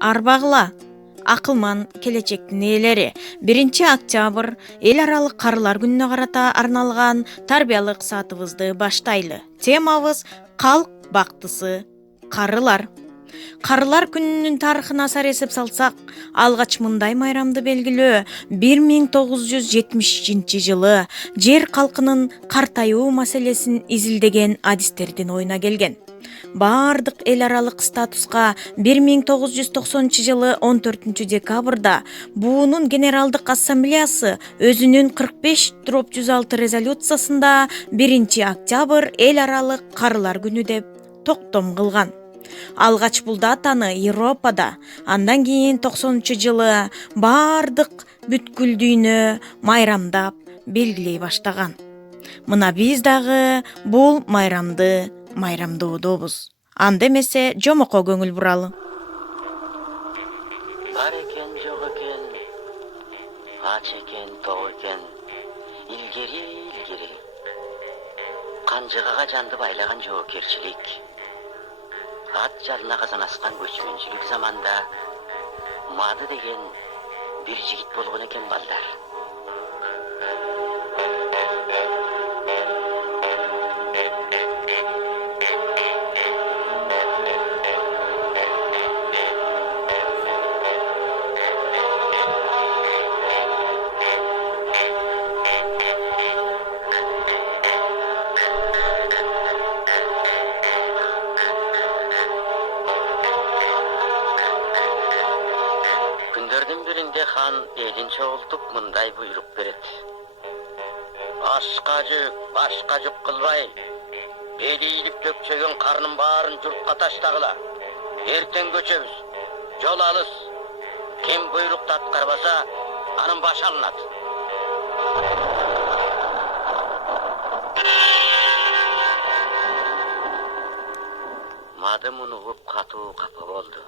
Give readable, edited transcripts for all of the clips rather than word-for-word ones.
Арбагыла, акылман келечектин ээлери 1 октябрь эл аралык карылар күнүнө карата арналган тарбиялык саатыбызды баштайлы. Темабыз калк бактысы карылар. Карылар күнүнүн тарыхына сар эсеп салсак, алгач мындай майрамды белгилөө 1970-жылы жер калкынын картаюу маселесин изилдеген адистердин оюна келген. Бардык эл аралык статуска 1990-жылы 14 декабрда буунун Генералдык ассамблеясы өзүнүн 45/106 резолюциясында 1 октябрь эл аралык карылар күнү деп токтом кылган. Алгач бул датаны Европада, андан кийин 90-жылы бардык бүткүл дүйнө майрамдап белгилей баштаган. Мына биз дагы бул майрамды майрамдоодобуз. Анда эмесе жомокко көңүл буралы. Бар экен, жок экен, ач экен, тоо экен, илгери канжыгага жанды байлаган жоокерчилик, ат жалына казан аскан көчмөнчүлүк заманда мады деген бир жигит болгон экен балдар. Күндөрдүн биринде хан элин чогултуп мындай буйрук берет. Ашка жүк, башка жүк кылбай, бели ийилип төкчөгөн карнын баарын журтка таштагыла. Эртең көчөбүз, жол алыс. Ким буйрукту аткарбаса, анын башы алынат. Мады муну угуп катуу капа болду.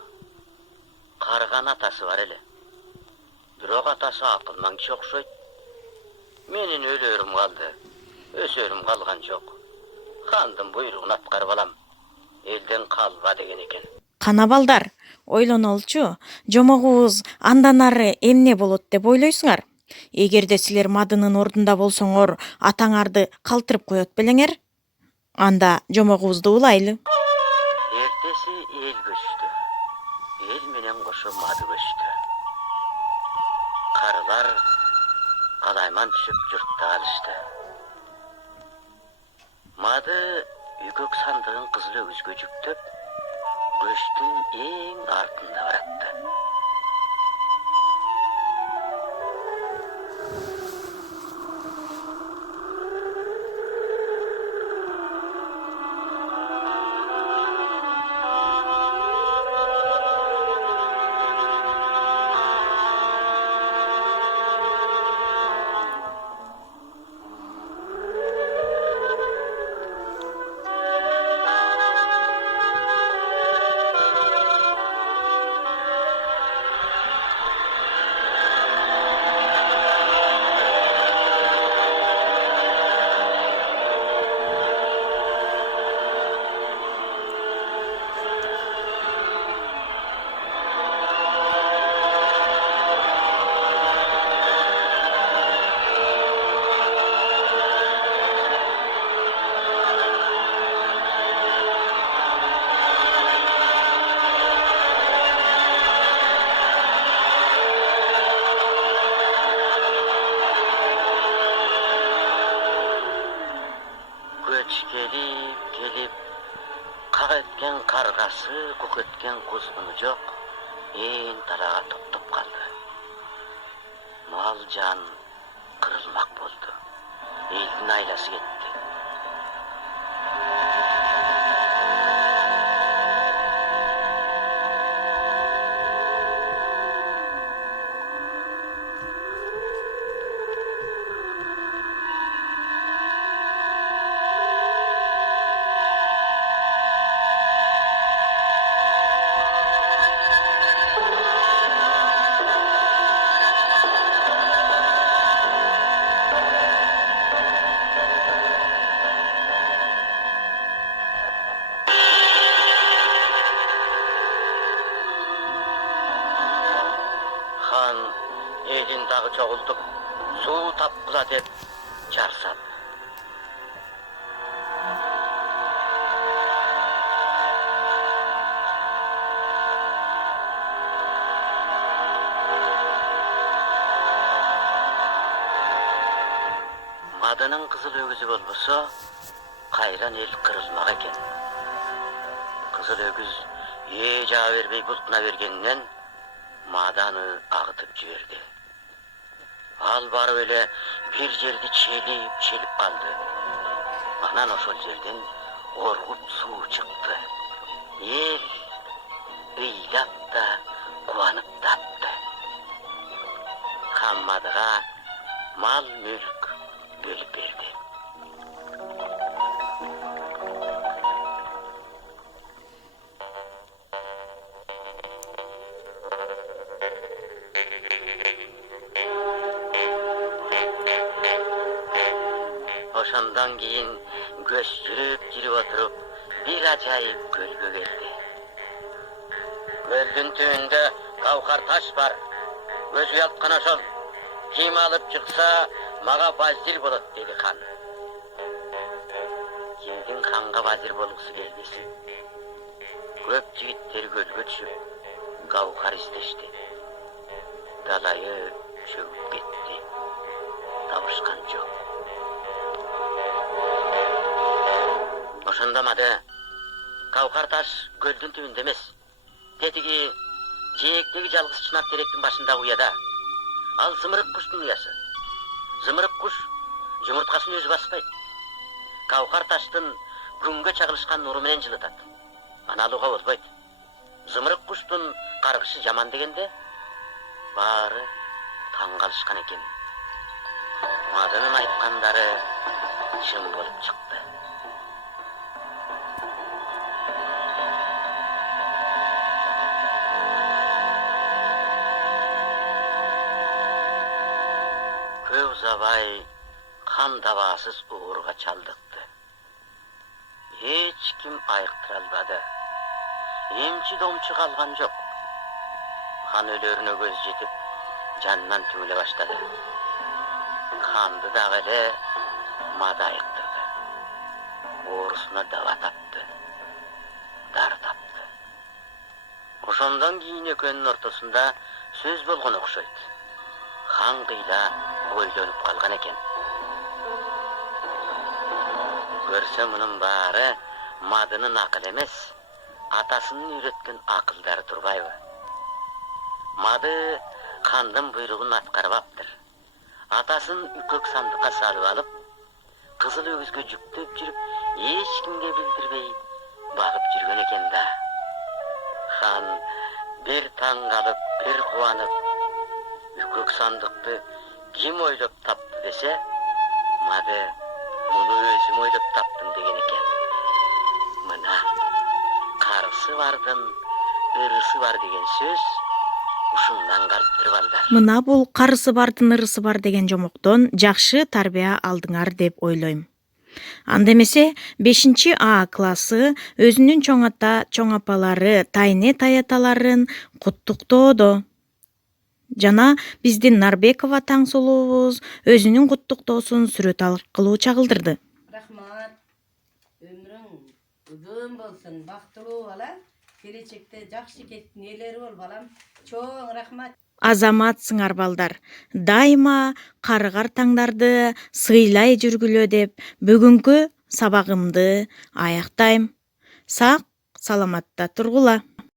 Карган атасы бар эле. Бирок атасы акылман киши окшойт. Менин өлөрүм калды, өсөрүм калган жок. Хандын буйругун аткарып алам. Элден калба деген экен. Кана балдар, ойлонолчу, жомогубуз андан ары эмне болот деп ойлойсуңар? Эгерде силер мадынын ордунда болсоңор, атаңарды калтырып коет белеңер? Анда жомогубузду улайлы. Эртеси эл көчтү. Эл менен кошо мады көчтү. Карылар калайман түшүп журтта алышты. Мады үйгөк сандыгын кызыл өгүзгө жүктөп, көчтүн эң артында баратты. Келип, как эткен каргасы, көк эткен кузгуну жок, ээн талага топтоп калды. Мал жан кырылмак болду. Элдин айласы кетти. Elin dağı çoğultup, su tapkıla dep jarsan. Madanın kızıl ögüzü bolbosa, kayran el kırılmak eken. Kızıl ögüz yeja vermey bulkuna bergeninden madanı ağıtıp jiberdi. Al barıp öyle bir жерди çelip kaldı. Anan oşol жерден orgut su çıktı. El ыйлап da kuanıp tattı. Hammadığa mal mülk bölüp berdi. Oşondan keyin göz жүрүп oturup bir acayip gölgө geldi. Gölдүн түбүндө kavkar taş var. Gözü yaltkan oşol. Kim alıp çıksa maga vazir bolot dedi kan. Kimdin kanga vazir bolgusu gelgesin. Köp jigitler gölgө düşüp kavkar izleşti. Dalayı çöküp ketти. Табышкан жок. Oşondamadı. Kavkar taş gölдүн түбүндө эмес. Tetigi жээктеги жалгыз чынак теректин başında uyada. Al zımırık kuştun uyası. Zımırık kuş jumurtkasını özü basmayt. Kavkar taştın күнгө чагылышкан нуру менен жылытат. Аналууга болбойт. Zımırık kuştun каргышы жаман дегенде баары таң калышкан экен. Маданын айткандары чын болуп чыкты. Көп uzabay kan davasız uğurga çaldıktı. Hiç kim ayıktır albadı. Emçi domçu kalgan yok. Kan ölörüne göz jetip candan tümüle başladı. Kandı da böyle mada ayıktırdı. Uğrusuna dava taptı. Dar taptı. Oşondan keyin ekönün ortasında söz bolgon okşoyt. Kan kıyla oylonуп kalgan eken. Görse bunun bari madının akıl emes, atasının üretken akılları turbayбы. Madı kandın buyruğunu atkarıp aptır. Ataсын үкөк sandıkka salıp alıp, kızıl ögüzgө жүктөп жүрүp, hiç kimge bildirbey bakıp жүрgөн eken da. Han bir taң kalıp, bir kuanıp, үкөк sandıkты kim oylop taptı dese, madı bunu özüm oylop taptım degen eken. Mına karısı vardın, ырысы var degen söz ушундан калыптыр балдар. Мына бул карысы бардын ырысы бар деген жомоктон жакшы тарбия алдыңар деп ойлойм. Анда эмесе 5А классы өзүнүн чоң ата, чоң апалары, тайне таяталарын куттуктоодо. Жана биздин Нарбекова Таңсулуубуз өзүнүн куттуктоосун сүрөт аркылуу чагылдырды. Рахмат. Ömrüň uzun bolsun, bактылуу бала. Келечекте жакшы кеттин элери бол балам. Чоң рахмат. Азаматсыңар балдар. Дайыма карыгар таңдарды сыйлай жүргүлө деп бүгүнкү сабагымды аяктайм. Сак саламатта тургула.